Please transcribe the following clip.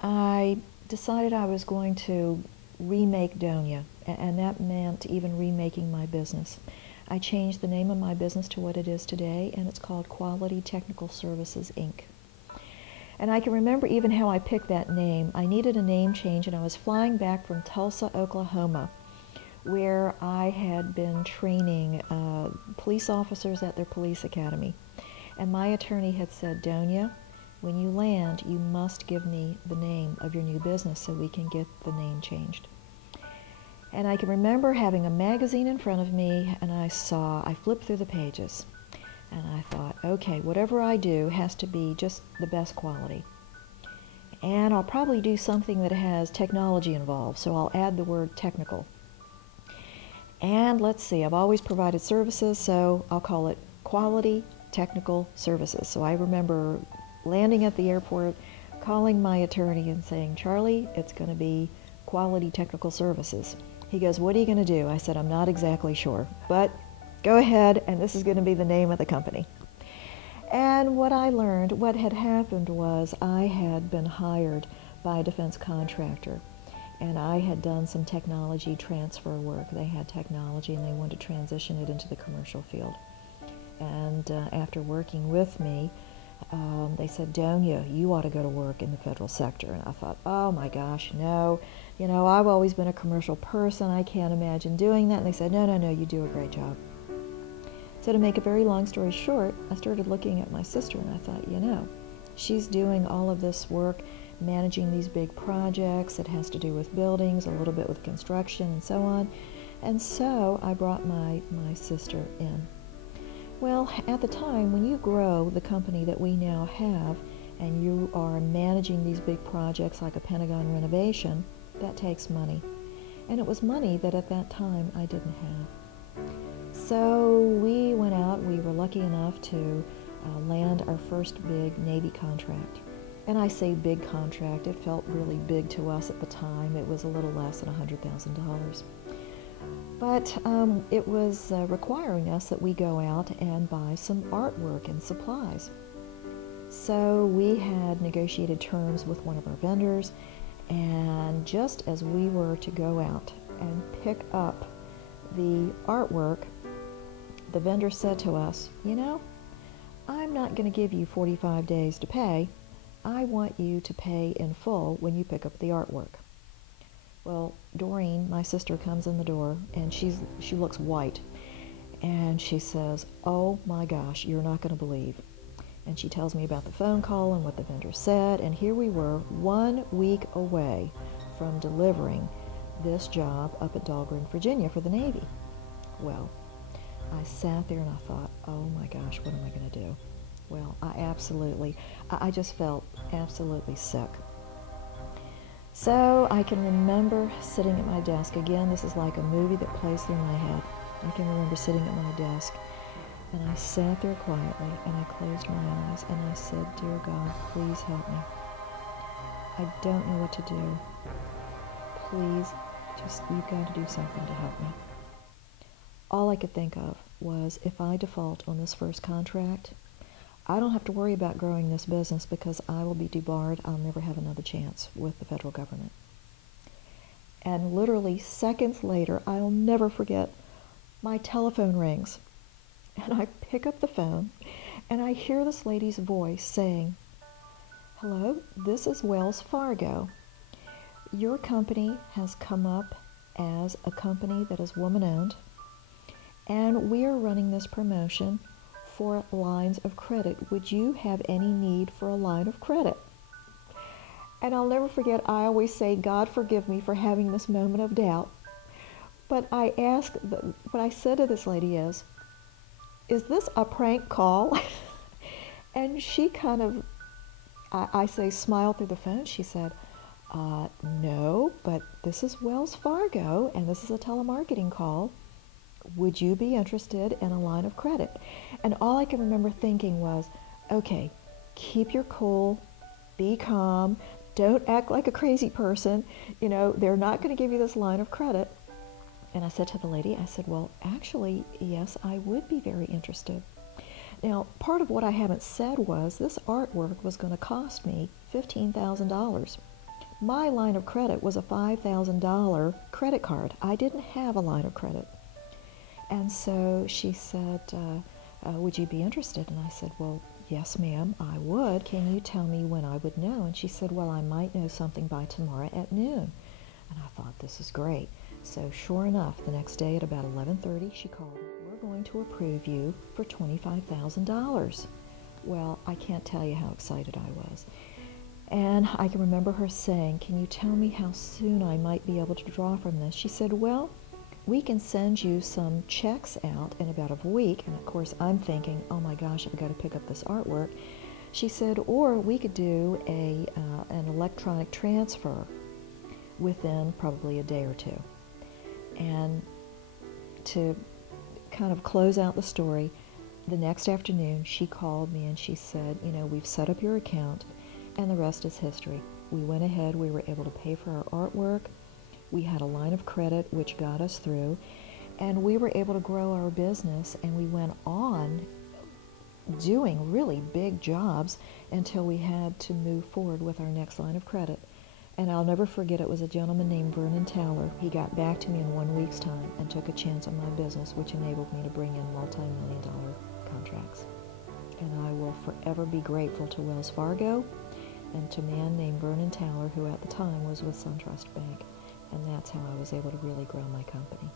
I decided I was going to remake Donia, and that meant even remaking my business. I changed the name of my business to what it is today, and it's called Quality Technical Services, Inc. And I can remember even how I picked that name. I needed a name change, and I was flying back from Tulsa, Oklahoma, where I had been training police officers at their police academy. And my attorney had said, Donia, when you land, you must give me the name of your new business so we can get the name changed. And I can remember having a magazine in front of me, and I flipped through the pages, and I thought, okay, whatever I do has to be just the best quality. And I'll probably do something that has technology involved, so I'll add the word technical. And let's see, I've always provided services, so I'll call it Quality Technical Services. So I remember landing at the airport, calling my attorney and saying, Charlie, it's going to be Quality Technical Services. He goes, what are you going to do? I said, I'm not exactly sure, but go ahead, and this is going to be the name of the company. And what I learned, what had happened was I had been hired by a defense contractor, and I had done some technology transfer work. They had technology, and they wanted to transition it into the commercial field. And after working with me, they said, Donia, you ought to go to work in the federal sector. And I thought, oh my gosh, no. You know, I've always been a commercial person. I can't imagine doing that. And they said, no, no, no, you do a great job. So to make a very long story short, I started looking at my sister and I thought, you know, she's doing all of this work, managing these big projects. It has to do with buildings, a little bit with construction and so on. And so I brought my sister in. Well, at the time, when you grow the company that we now have, and you are managing these big projects like a Pentagon renovation, that takes money. And it was money that at that time I didn't have. So we went out, we were lucky enough to land our first big Navy contract. And I say big contract, it felt really big to us at the time. It was a little less than $100,000. But it was requiring us that we go out and buy some artwork and supplies. So we had negotiated terms with one of our vendors, and just as we were to go out and pick up the artwork, the vendor said to us, you know, I'm not going to give you 45 days to pay. I want you to pay in full when you pick up the artwork. Well, Doreen, my sister, comes in the door, and she looks white, and she says, oh my gosh, you're not going to believe. And she tells me about the phone call and what the vendor said, and here we were 1 week away from delivering this job up at Dahlgren, Virginia for the Navy. Well, I sat there and I thought, oh my gosh, what am I going to do? Well, I just felt absolutely sick. So I can remember sitting at my desk. Again, this is like a movie that plays through my head. I can remember sitting at my desk, and I sat there quietly, and I closed my eyes, and I said, dear God, please help me. I don't know what to do. Please, you've got to do something to help me. All I could think of was, if I default on this first contract, I don't have to worry about growing this business because I will be debarred. I'll never have another chance with the federal government. And literally seconds later, I'll never forget, my telephone rings. And I pick up the phone, and I hear this lady's voice saying, hello, this is Wells Fargo. Your company has come up as a company that is woman-owned, and we are running this promotion for lines of credit. Would you have any need for a line of credit? And I'll never forget, I always say, God forgive me for having this moment of doubt. But what I said to this lady is this a prank call? And she kind of, I say, smiled through the phone. She said, no, but this is Wells Fargo, and this is a telemarketing call. Would you be interested in a line of credit? And all I can remember thinking was, okay, keep your cool, be calm, don't act like a crazy person. You know, they're not going to give you this line of credit. And I said to the lady, I said, well, actually, yes, I would be very interested. Now, part of what I haven't said was this artwork was going to cost me $15,000. My line of credit was a $5,000 credit card. I didn't have a line of credit. And so she said, would you be interested? And I said, well, yes, ma'am, I would. Can you tell me when I would know? And she said, well, I might know something by tomorrow at noon. And I thought, this is great. So sure enough, the next day at about 11:30, she called me. We're going to approve you for $25,000. Well, I can't tell you how excited I was. And I can remember her saying, can you tell me how soon I might be able to draw from this? She said, well, we can send you some checks out in about a week. And of course, I'm thinking, oh my gosh, I've got to pick up this artwork. She said, or we could do an electronic transfer within probably a day or two. And to kind of close out the story, the next afternoon she called me and she said, you know, we've set up your account and the rest is history. We went ahead, we were able to pay for our artwork, we had a line of credit which got us through, and we were able to grow our business, and we went on doing really big jobs until we had to move forward with our next line of credit. And I'll never forget, it was a gentleman named Vernon Towler. He got back to me in 1 week's time and took a chance on my business, which enabled me to bring in multi-million-dollar contracts. And I will forever be grateful to Wells Fargo and to a man named Vernon Towler, who at the time was with SunTrust Bank. And that's how I was able to really grow my company.